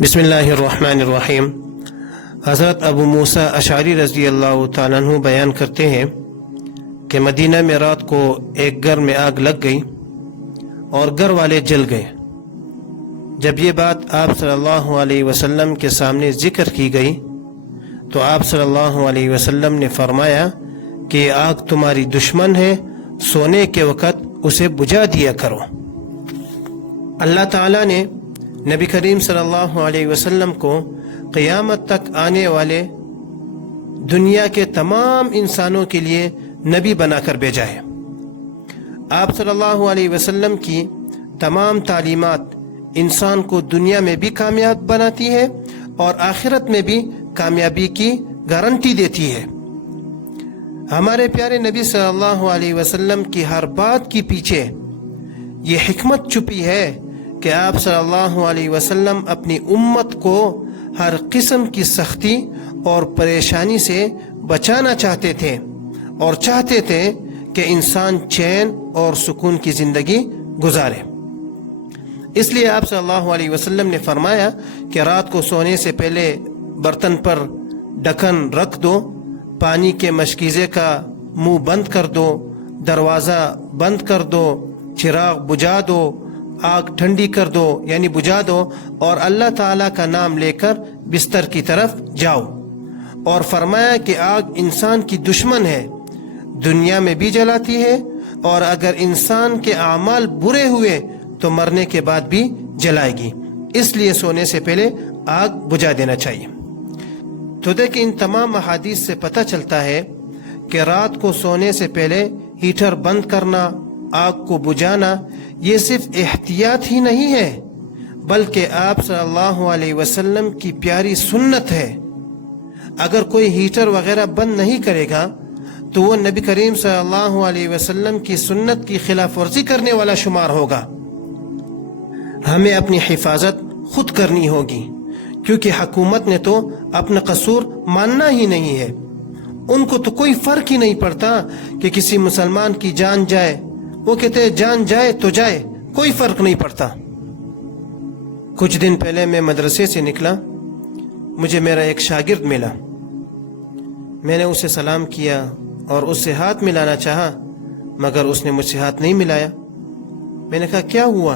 بسم اللہ الرحمن الرحیم۔ حضرت ابو موسیٰ اشعری رضی اللہ تعالیٰ عنہ بیان کرتے ہیں کہ مدینہ میں رات کو ایک گھر میں آگ لگ گئی اور گھر والے جل گئے۔ جب یہ بات آپ صلی اللہ علیہ وسلم کے سامنے ذکر کی گئی تو آپ صلی اللہ علیہ وسلم نے فرمایا کہ یہ آگ تمہاری دشمن ہے، سونے کے وقت اسے بجھا دیا کرو۔ اللہ تعالیٰ نے نبی کریم صلی اللہ علیہ وسلم کو قیامت تک آنے والے دنیا کے تمام انسانوں کے لیے نبی بنا کر بھیجا ہے۔ آپ صلی اللہ علیہ وسلم کی تمام تعلیمات انسان کو دنیا میں بھی کامیاب بناتی ہے اور آخرت میں بھی کامیابی کی گارنٹی دیتی ہے۔ ہمارے پیارے نبی صلی اللہ علیہ وسلم کی ہر بات کے پیچھے یہ حکمت چھپی ہے کہ آپ صلی اللہ علیہ وسلم اپنی امت کو ہر قسم کی سختی اور پریشانی سے بچانا چاہتے تھے اور چاہتے تھے کہ انسان چین اور سکون کی زندگی گزارے۔ اس لیے آپ صلی اللہ علیہ وسلم نے فرمایا کہ رات کو سونے سے پہلے برتن پر ڈھکن رکھ دو، پانی کے مشکیزے کا منہ بند کر دو، دروازہ بند کر دو، چراغ بجھا دو، آگ ٹھنڈی کر دو یعنی بجھا دو، اور اللہ تعالیٰ کا نام لے کر بستر کی طرف جاؤ۔ اور فرمایا کہ آگ انسان کی دشمن ہے، دنیا میں بھی جلاتی ہے، اور اگر انسان کے اعمال برے ہوئے تو مرنے کے بعد بھی جلائے گی، اس لیے سونے سے پہلے آگ بجھا دینا چاہیے۔ تو دیکھیں، ان تمام احادیث سے پتہ چلتا ہے کہ رات کو سونے سے پہلے ہیٹر بند کرنا، آگ کو بجھانا، یہ صرف احتیاط ہی نہیں ہے بلکہ آپ صلی اللہ علیہ وسلم کی پیاری سنت ہے۔ اگر کوئی ہیٹر وغیرہ بند نہیں کرے گا تو وہ نبی کریم صلی اللہ علیہ وسلم کی سنت کی خلاف ورزی کرنے والا شمار ہوگا۔ ہمیں اپنی حفاظت خود کرنی ہوگی، کیونکہ حکومت نے تو اپنا قصور ماننا ہی نہیں ہے۔ ان کو تو کوئی فرق ہی نہیں پڑتا کہ کسی مسلمان کی جان جائے، وہ کہتے ہیں جان جائے تو جائے، کوئی فرق نہیں پڑتا۔ کچھ دن پہلے میں مدرسے سے نکلا، مجھے میرا ایک شاگرد ملا۔ میں نے اسے سلام کیا اور اس سے ہاتھ ملانا چاہا، مگر اس نے مجھ سے ہاتھ نہیں ملایا۔ میں نے کہا کیا ہوا،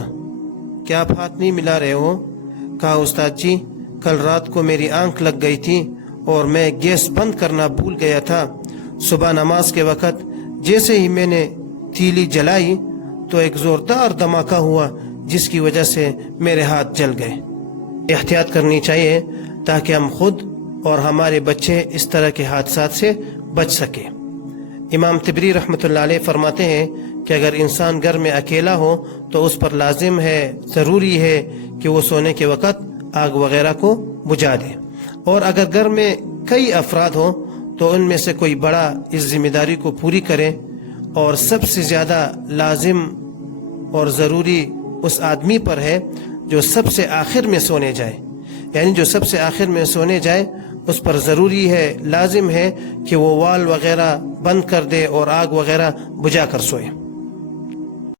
کیا آپ ہاتھ نہیں ملا رہے ہو؟ کہا استاد جی، کل رات کو میری آنکھ لگ گئی تھی اور میں گیس بند کرنا بھول گیا تھا۔ صبح نماز کے وقت جیسے ہی میں نے تیلی جلائی تو ایک زوردار دھماکہ ہوا جس کی وجہ سے میرے ہاتھ جل گئے۔ احتیاط کرنی چاہیے تاکہ ہم خود اور ہمارے بچے اس طرح کے حادثات سے بچ سکیں۔ امام طبری رحمۃ اللہ علیہ فرماتے ہیں کہ اگر انسان گھر میں اکیلا ہو تو اس پر لازم ہے، ضروری ہے کہ وہ سونے کے وقت آگ وغیرہ کو بجھا دے، اور اگر گھر میں کئی افراد ہوں تو ان میں سے کوئی بڑا اس ذمہ داری کو پوری کرے، اور سب سے زیادہ لازم اور ضروری اس آدمی پر ہے جو سب سے آخر میں سونے جائے، یعنی جو سب سے آخر میں سونے جائے اس پر ضروری ہے، لازم ہے کہ وہ وال وغیرہ بند کر دے اور آگ وغیرہ بجھا کر سوئے۔